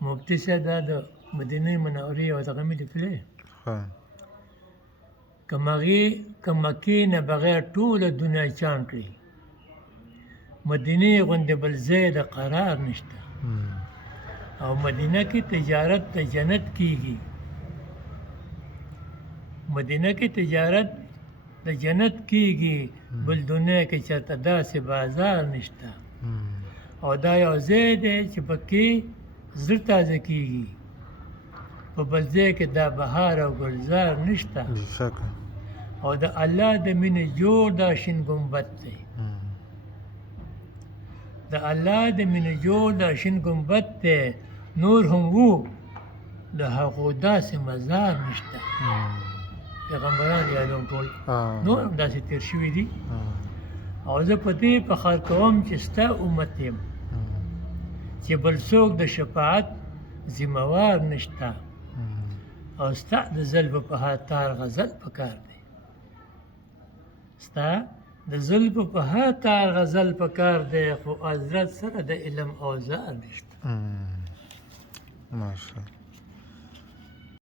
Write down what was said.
مفتي صاحب دا د مدینې منورې یوه دغه مې لیکلی ها که مکې نه بغیر ټوله دنیا چان کړي مدینې غوندې بل ځای د قرار نشته او مدینه کې تجارت د جنت کیږي مدینه کې تجارت د جنت کیږي بل دنیا کې چېرته داسې بازار نشته او دا یو ځای دی چې پکې زړه تازه کیږي په بل ځای کې دا بهار او ګلزار نشته بېشکه او د الله د مینې جوړ دا شین ګنبد دی د الله د مینې جوړ دا شین ګنبد دی نور هم وو د هغو داسې مزار نشته پیغمبران یادوم ټول نور هم داسې تېر شوي دي او زه په دې فخر کوم چې ستا امت یم چې بل څوک د شفاعت ذمهوار نشته او ستا د زلفو په ها تار غزل پکار دی ستا د زلفو په ها تار غزل پکار دی خو حضرت سره د علم اوزار نشته ماشاءالله